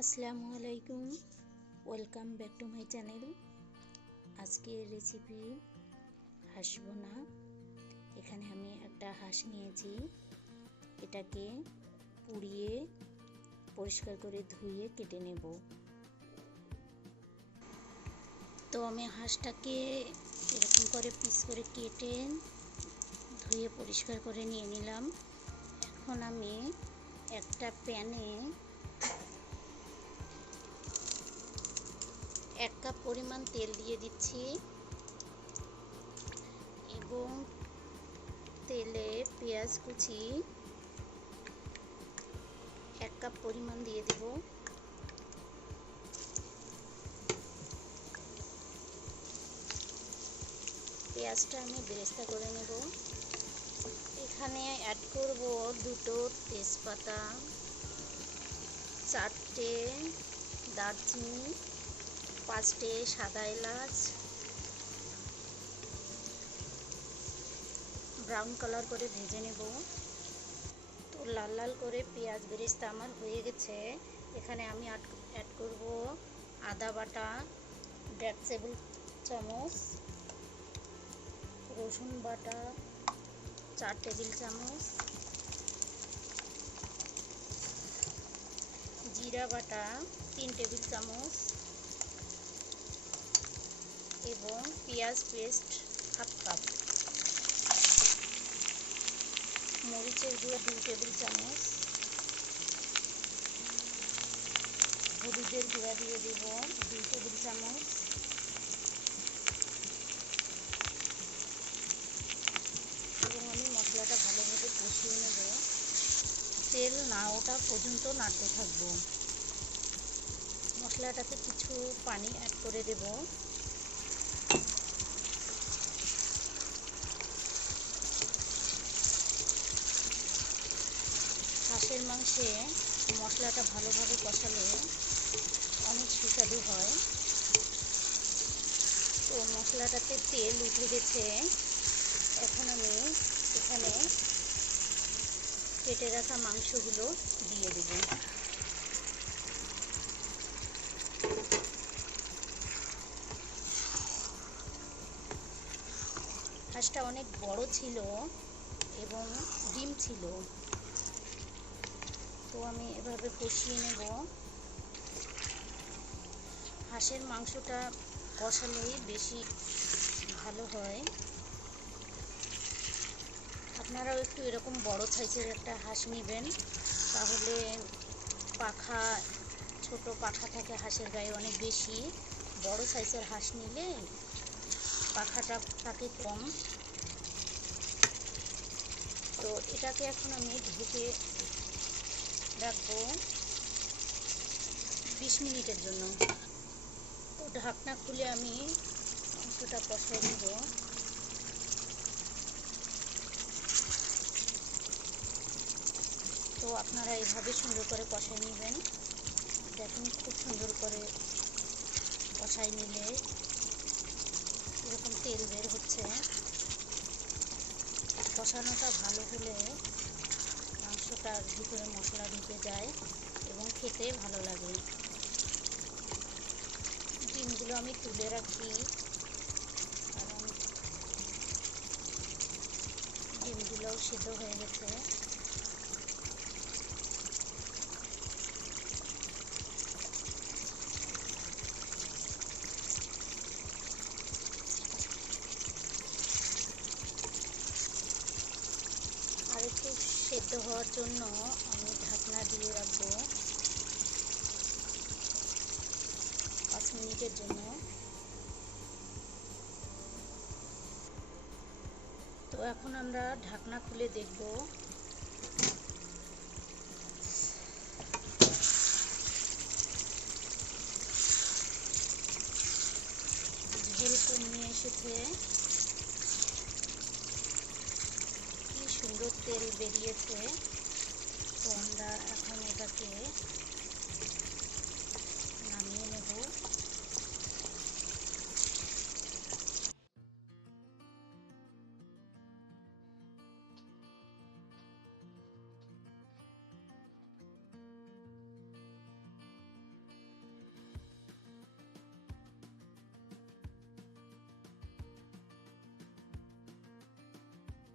আসসালামু আলাইকুম, welcome back to my channel. আজকের রেসিপি হাঁস ভুনা। এখানে আমি একটা হাঁস নিয়েছি, এটাকে পুড়িয়ে পরিষ্কার করে ধুয়ে কেটে নেব। তো আমি হাঁসটাকে এরকম করে পিস করে কেটে ধুয়ে পরিষ্কার করে নিয়ে নিলাম। এখন আমি একটা প্যানে 1 কাপ পরিমাণ তেল দিয়ে দিচ্ছি এবং তেলে পেঁয়াজ কুচি 1 কাপ পরিমাণ দিয়ে দেব। পেঁয়াজটা আমি বেরেস্তা করে নেব। এখানে অ্যাড করব 2টো তেজপাতা, 4টে দারচিনি, 5টে সাদা এলাচ, ব্রাউন কালার করে ভেজে নেব। তো লাল লাল করে পেঁয়াজ বেরেস্তা আমার হয়ে গেছে। এখানে আমি অ্যাড করব আদা বাটা 1.5 টেবিল চামচ, রসুন বাটা 4 টেবিল চামচ, জিরা বাটা 3 টেবিল চামচ এবং পেঁয়াজ পেস্ট 1/2 কাপ, মরিচের গুঁড়া 2 টেবিল চামচ, হলুদের গুঁড়া দিয়ে দেব 2 টেবিল চামচ, এবং আমি মশলাটা ভালোভাবে কষিয়ে নেব। তেল না ওঠা পর্যন্ত নাড়তে থাকব। মশলাটাতে কিছু পানি অ্যাড করে দেব। হাঁসের মাংসে মশলাটা ভালোভাবে কষালে অনেক সুস্বাদু হয়। তো মশলাটাতে তেল উঠে গেছে। এখন আমি এখানে কেটে রাখা মাংসগুলো দিয়ে দেব। হাঁসটা অনেক বড় ছিল এবং ডিম ছিল। তো আমি এভাবে কষিয়ে নেব। হাঁসের মাংসটা কষালেই বেশি ভালো হয়। আপনারাও একটু এরকম বড় সাইজের একটা হাঁস নেবেন, তাহলে পাখা, ছোট পাখা থাকে হাঁসের গায়ে অনেক বেশি। বড় সাইজের হাঁস নিলে পাখাটা থাকে কম। তো এটাকে এখন আমি ঢেকে রাখবো 20 মিনিটের জন্য। তো ঢাকনা খুলে আমি মাংসটা কষিয়ে নেব। তো আপনারা এইভাবে সুন্দর করে কষাই নেবেন। দেখুন খুব সুন্দর করে কষাই নিলে এরকম তেল বের হচ্ছে। কষানোটা ভালো হলে মাংসটার ভিতরে মশলা ঢুকে যায় এবং খেতে ভালো লাগে। ডিমগুলো আমি তুলে রাখি, কারণ ডিমগুলোও সিদ্ধ হয়ে গেছে। আর একটু সেদ্ধ হওয়ার জন্য আমি ঢাকনা দিয়ে রাখবো 5 মিনিটের জন্য। তো এখন আমরা ঢাকনা খুলে দেখব। ঝোল কমিয়ে এসেছে, কি সুন্দর তেল বেরিয়েছে। তো আমরা এখন এটাকে